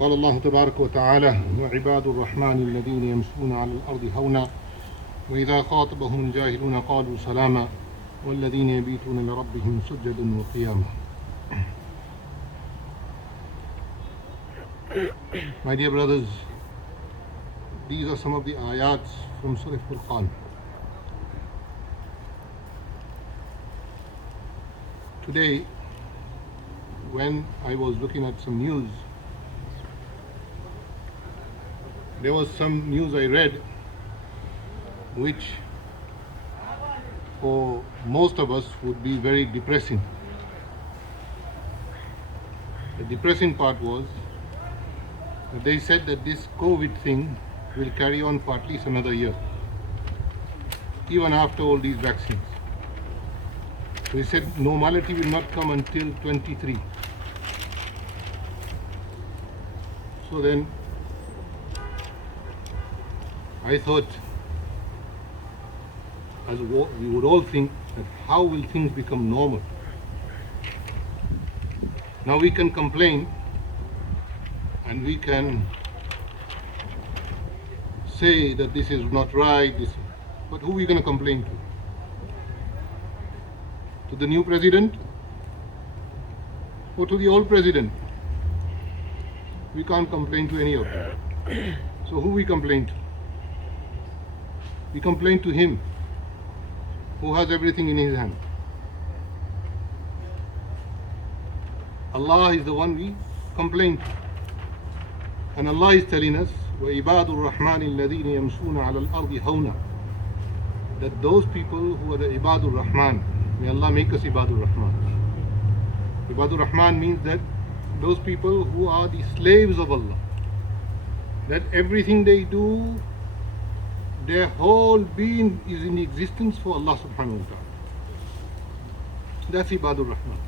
قال الله تبارك وتعالى وعباد الرحمن الذين يمشون على الأرض هونا وإذا خاطبهم الجاهلون قالوا سلاما والذين يبيتون لربهم سجدا وقياما. My dear brothers, these are some of the ayats from Surah Furqan. Today, when I was looking at some news, there was some news I read which for most of us would be very depressing. The depressing part was that they said that this COVID thing will carry on for at least another year, even after all these vaccines. So he said normality will not come until 23. So then I thought, as we would all think, that how will things become normal? Now we can complain and we can say that this is not right, but who are we going to complain to? To the new president or to the old president? We can't complain to any of them. So who we complain to? We complain to him who has everything in his hand. Allah is the one we complain to. And Allah is telling us, وَعِبَادُ الرَّحْمَنِ الَّذِينَ يَمْشُونَ عَلَى الْأَرْضِ هَوْنًا, that those people who are the Ibadur Rahman, may Allah make us Ibadur Rahman. Ibadur Rahman means that those people who are the slaves of Allah, that everything they do, their whole being is in existence for Allah subhanahu wa ta'ala. That's Ibadur Rahman.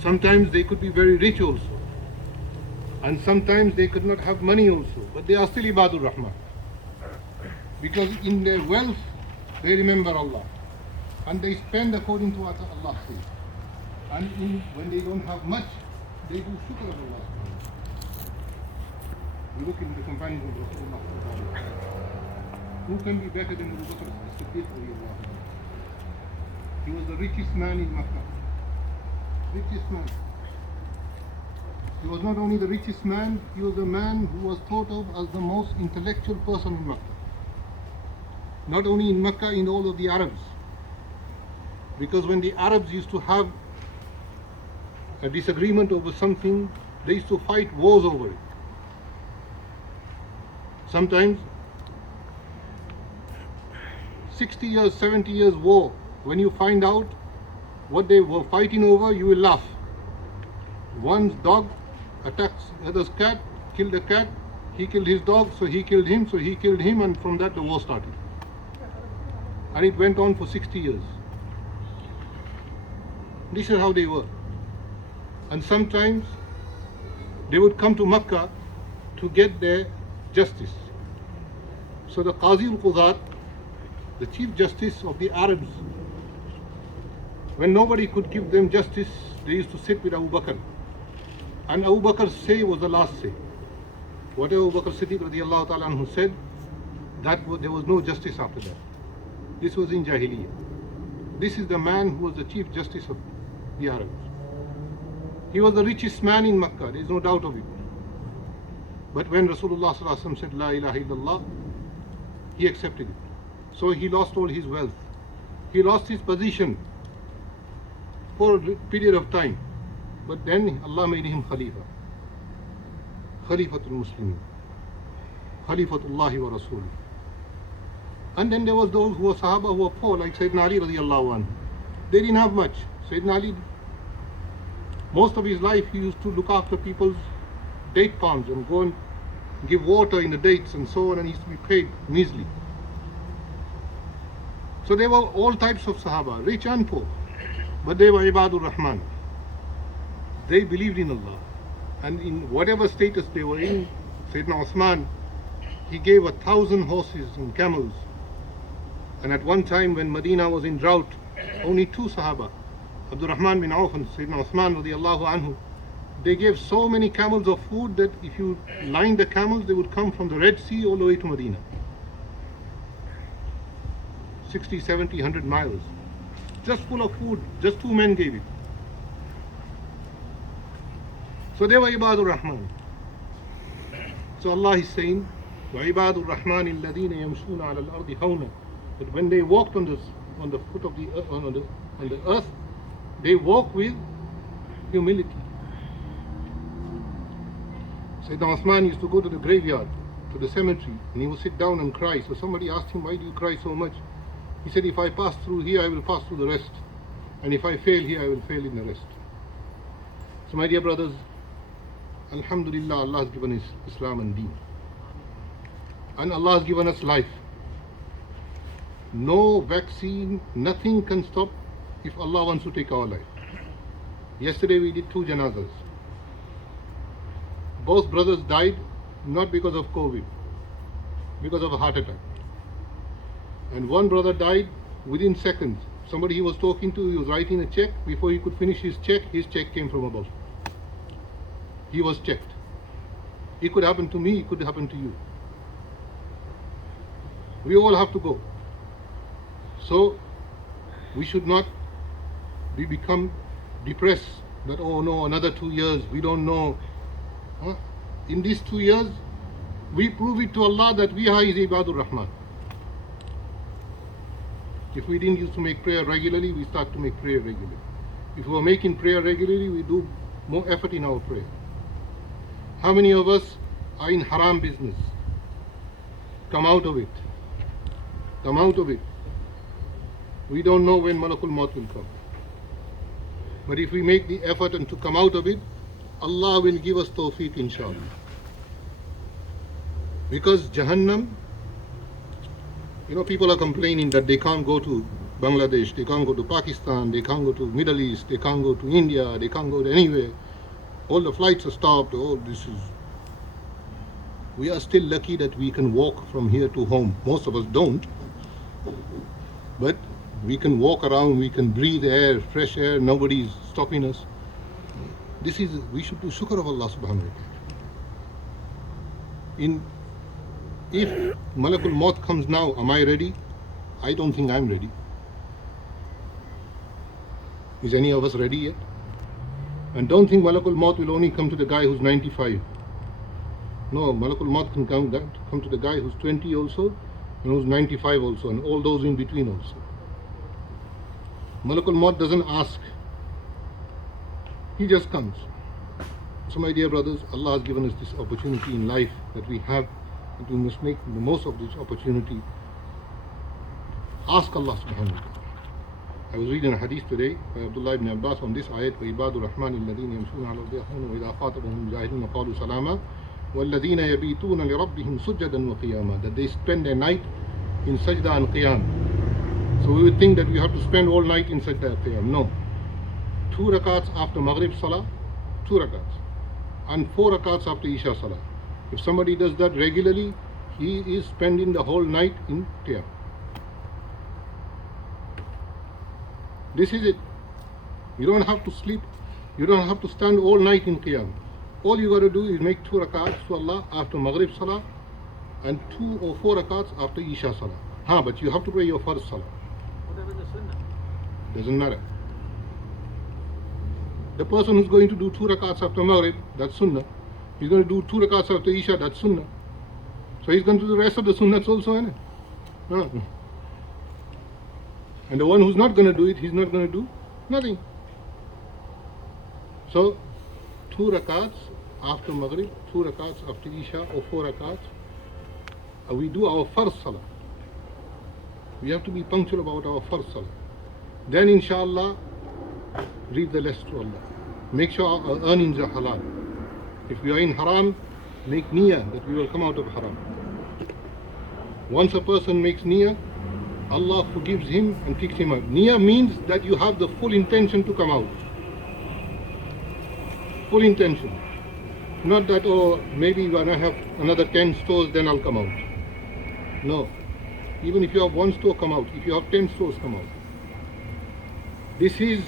Sometimes they could be very rich also, and sometimes they could not have money also, but they are still Ibadur Rahman, because in their wealth they remember Allah and they spend according to what Allah says, and when they don't have much, they do shukr of Allah. We look in the companions of Rasulullah. Who can be better than Abu Bakr as-Siddiq? He was the richest man in Makkah. Richest man. He was not only the richest man, he was the man who was thought of as the most intellectual person in Makkah. Not only in Makkah, in all of the Arabs. Because when the Arabs used to have a disagreement over something, they used to fight wars over it. Sometimes 60 years, 70 years war, when you find out what they were fighting over, you will laugh. One's dog attacks other's cat, killed the cat, he killed his dog, so he killed him, so he killed him, and from that the war started. And it went on for 60 years. This is how they were. And sometimes they would come to Makkah to get their justice. So the Qazi al-Qudat, the Chief Justice of the Arabs, when nobody could give them justice, they used to sit with Abu Bakr. And Abu Bakr's say was the last say. Whatever Abu Bakr Siddiq radiallahu ta'ala anhu said, there was no justice after that. This was in Jahiliyyah. This is the man who was the Chief Justice of the Arabs. He was the richest man in Makkah, there is no doubt of it. But when Rasulullah sallallahu alaihi wasallam said La ilaha illallah, he accepted it. So he lost all his wealth. He lost his position for a period of time. But then Allah made him Khalifa. Khalifatul Muslimin. Khalifatullahi wa Rasulih. And then there was those who were Sahaba who were poor, like Sayyidina Ali radiallahu anhu. They didn't have much. Sayyidina Ali, most of his life he used to look after people's date palms and go and give water in the dates and so on, and he used to be paid measly. So they were all types of Sahaba, rich and poor, but they were Ibadur Rahman. They believed in Allah, and in whatever status they were in, Sayyidina Uthman, he gave 1,000 horses and camels. And at one time when Medina was in drought, only 2 Sahaba Abdurrahman bin Auf and Sayyidina Uthman radiallahu anhu, they gave so many camels of food that if you lined the camels, they would come from the Red Sea all the way to Medina. 60, 70, 100 miles. Just full of food, just 2 men gave it. So they were Ibadur Rahman. So Allah is saying, وَعِبَادُ الرَّحْمَنِ الَّذِينَ يَمْشُونَ عَلَى الْأَرْضِ هَوْنًا. But when they walked on the foot of the on the earth, they walk with humility. Sayyidina Uthman used to go to the graveyard, to the cemetery, and he would sit down and cry. So somebody asked him, why do you cry so much? He said, if I pass through here, I will pass through the rest. And if I fail here, I will fail in the rest. So my dear brothers, Alhamdulillah, Allah has given us Islam and Deen. And Allah has given us life. No vaccine, nothing can stop if Allah wants to take our life. Yesterday we did 2 janazas. Both brothers died not because of COVID, because of a heart attack. And one brother died within seconds. Somebody he was talking to, he was writing a check. Before he could finish his check came from above. He was checked. It could happen to me, it could happen to you. We all have to go. So we should not become depressed that, oh no, another 2 years, we don't know. In these 2 years, we prove it to Allah that we are His Ibadur Rahman. If we didn't used to make prayer regularly, we start to make prayer regularly. If we are making prayer regularly, we do more effort in our prayer. How many of us are in haram business? Come out of it. Come out of it. We don't know when Malakul Maut will come. But if we make the effort and to come out of it, Allah will give us tawfiq, inshallah. Because Jahannam, people are complaining that they can't go to Bangladesh, they can't go to Pakistan, they can't go to Middle East, they can't go to India, they can't go to anywhere. All the flights are stopped. We are still lucky that we can walk from here to home. Most of us don't. But we can walk around, we can breathe air, fresh air, nobody is stopping us. We should do shukr of Allah subhanahu wa ta'ala. If Malakul Maut comes now, am I ready? I don't think I'm ready. Is any of us ready yet? And don't think Malakul Maut will only come to the guy who's 95. No, Malakul Maut can come to the guy who's 20 also, and who's 95 also, and all those in between also. Malakul Maut doesn't ask. He just comes. So my dear brothers, Allah has given us this opportunity in life that we have, and we must make the most of this opportunity. Ask Allah subhanahu wa ta'ala. I was reading a hadith today by Abdullah ibn Abbas on this ayat, وَإِبَادُ الرَّحْمَنِ الَّذِينَ يَمْشُونَ عَلَى الْأَرْضِ هَوْنًا وَإِذَا خَاطَبَهُمُ الْجَاهِلُونَ قَالُوا سَلَامًا وَالَّذِينَ يَبِيتُونَ لِرَبِّهِمْ سُجَّدًا وَقِيَامًا. That they spend their night in sajda and qiyam. So we would think that we have to spend all night in sajda and qiyam. No. 2 rakats after Maghrib Salah, 2 rakats. And 4 rakats after Isha Salah. If somebody does that regularly, he is spending the whole night in qiyam. This is it. You don't have to sleep. You don't have to stand all night in qiyam. All you got to do is make 2 rakats to Allah after Maghrib Salah and 2 or 4 rakats after Isha Salah. But you have to pray your first Salah. What about the Sunnah? Doesn't matter. The person who's going to do 2 rakats after Maghrib, that's Sunnah. He's going to do 2 rakats after Isha, that's Sunnah. So he's going to do the rest of the Sunnahs also, isn't it? No. And the one who's not going to do it, he's not going to do nothing. So, 2 rakats after Maghrib, 2 rakats after Isha, or 4 rakats, we do our first Salah. We have to be punctual about our first Salah. Then, inshallah, read the rest to Allah. Make sure our earnings are halal. If we are in haram, make niyyah that we will come out of haram. Once a person makes niyyah, Allah forgives him and kicks him out. Niyyah means that you have the full intention to come out. Full intention. Not that, maybe when I have another 10 stores, then I'll come out. No. Even if you have 1 store, come out. If you have 10 stores, come out. This is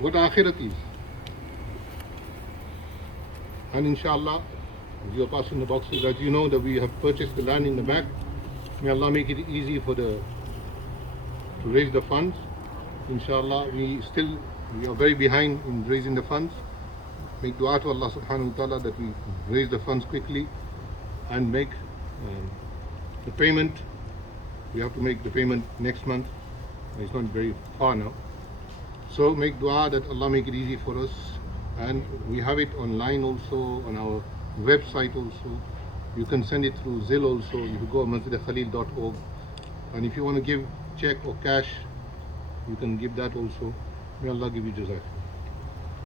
what akhirat is. And inshallah, you are passing the boxes, as you know that we have purchased the land in the back. May Allah make it easy to raise the funds. Inshallah, we are very behind in raising the funds. Make dua to Allah subhanahu wa ta'ala that we raise the funds quickly and make the payment. We have to make the payment next month. It's not very far now. So make dua that Allah make it easy for us. And we have it online also, on our website also. You can send it through Zelle also. You can go to masjidkhalil.org. And if you want to give check or cash, you can give that also. May Allah give you jazak.